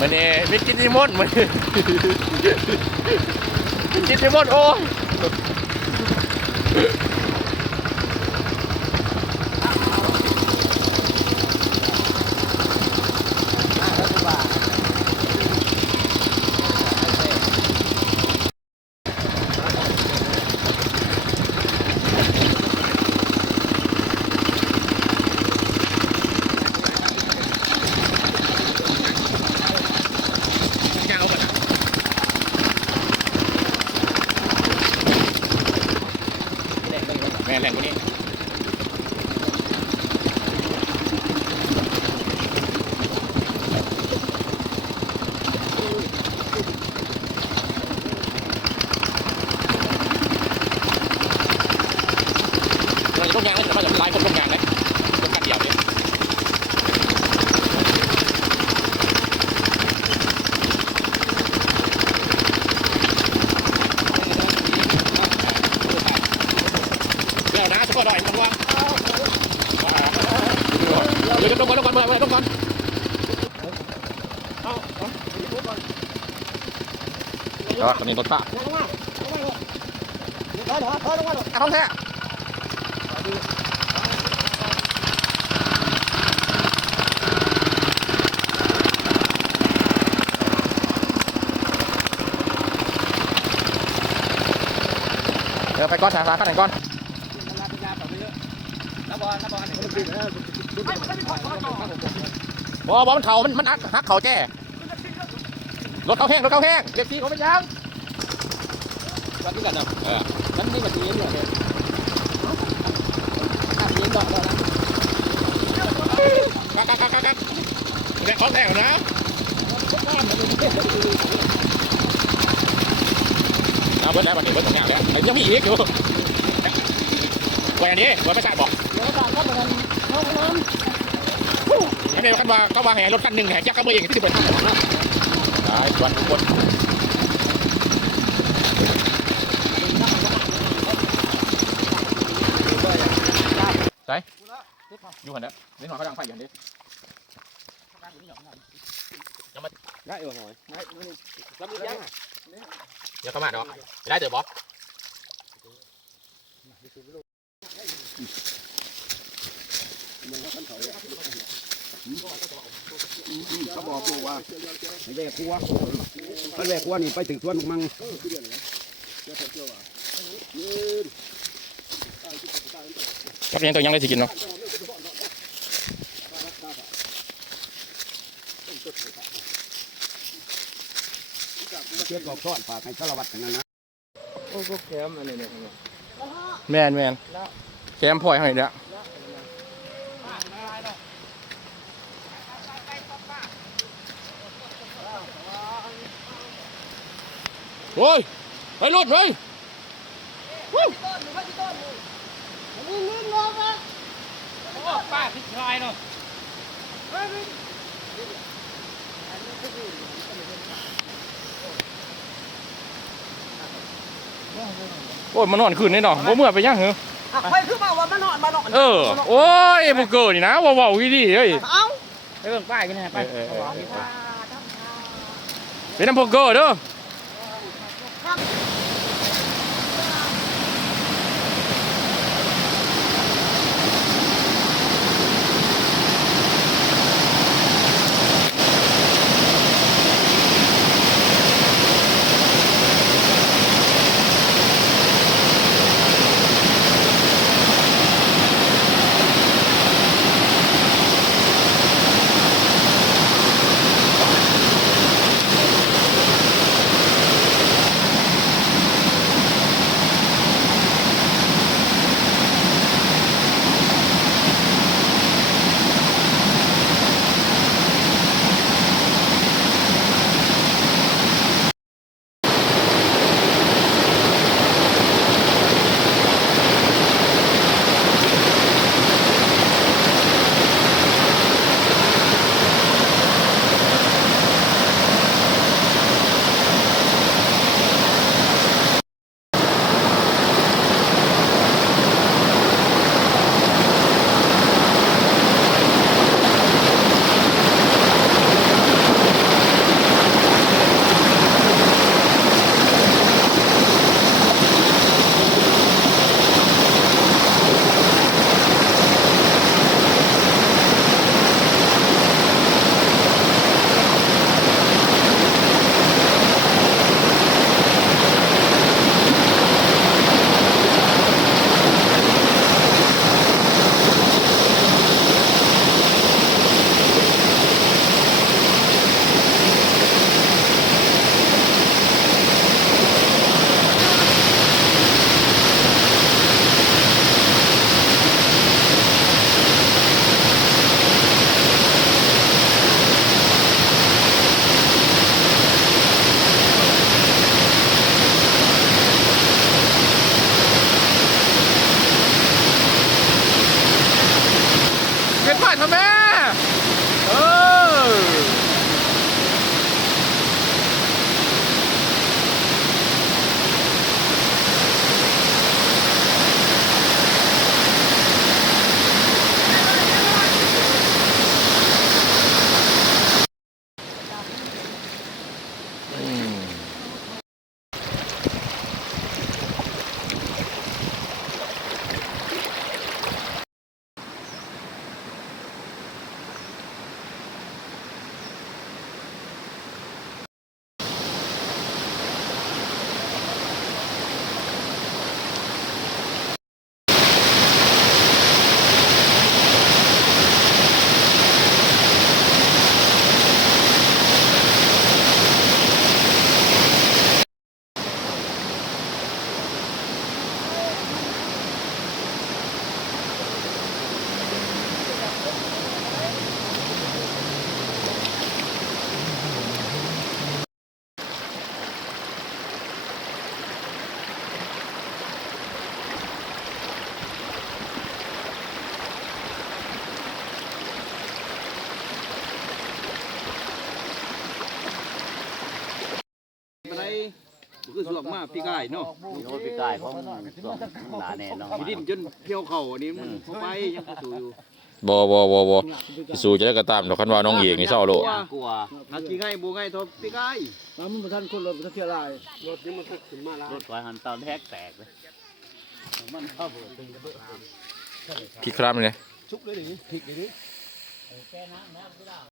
มันเนี่ยไม่กินที่มดมันกินที่มดโอ้แม่แรงกว่านี้เราจะต้องยางเลยแต่ว่าจะเป็นลายคนต้องยางเลยต้องการเดี่ยวเลยเดี๋ยวนะสักหน่อยมันว่าเดี๋ยวต้องก่อนต้องก่อนต้องก่อนก็ตอนนี้รถป้าท้องแท้เดี๋ยวไปก้อนสายฟ้าข้างไหนก้อนบอมันเข่ามันหักเข่าแจ้รถเขาแห้งเรียกซีเขาไม่ยังกันที่กันเนาะนั่นนี่มันเลี้ยงอยู่เนี่ยเลี้ยงดอกแล้วนะกักเขาแห้งนะเอาเบิร์ดแล้ววันนี้เบิร์ดของงานแล้วไอ้ยังมีอีกอยู่แหวนนี้แหวนไม่ใช่บอกยังไงกันว่าเขาวางแห่รถคันหนึ่งแห่ยักษ์เขาเองที่เป็นได้ชวนทุกคนใช่อยู่หันเด้อนี่หน่อยเขาดังไฟอย่างนี้ยังมาได้อยู่หน่อยรับมือยังเดี๋ยวเข้ามาเนาะได้เดี๋ยวบอกเขาบอกว่าไม่แยกครัวถ้าแยกครัวนี่ไปถึงสวนมังกับยังตัวยังได้สิกินเนาะเชือกบอกทอดฝากให้สารวัตรกันนะโอ้ก็แคมอันนี้เนี่ยแมนแคมพลอยให้เนี่ยโอ้ยไปรถเลยป้าพิชายเนาะโอ้ยมันนอนคืนนี่เนาะบ่เมื่อไปยังเหรอไปคือมาว่ามันนอนโอ้ยบุกเกิดนี่นะว้าวดีเฮ้ยเอ้าไปเบิ่งป้ายกันนะไปเป็นน้ำพกเกอร์เด้อ ทำไมเอออะไรคือสวกมากพี่กายเนาะ โอ้ยพี่กายของส่วนหนาแน่นอน พี่ดินจนเที่ยวเข่าอันนี้มันเข้าไปยังสู้อยู่ บ่พี่สู้จะได้กระตามดอกคันว่าน้องเอกนี่เศร้าโล กลัว หากี่ไงบูไงทบพี่กาย มันบ่ทันคนรถบ่ทันเที่ยวลาย รถนี่มันก็ขึ้นมาแล้ว รถไฟหันตอนแทกแตกเลยมันเข้าเบิด พี่ครับนี่ ชุบเลยดิพริกเลยดิ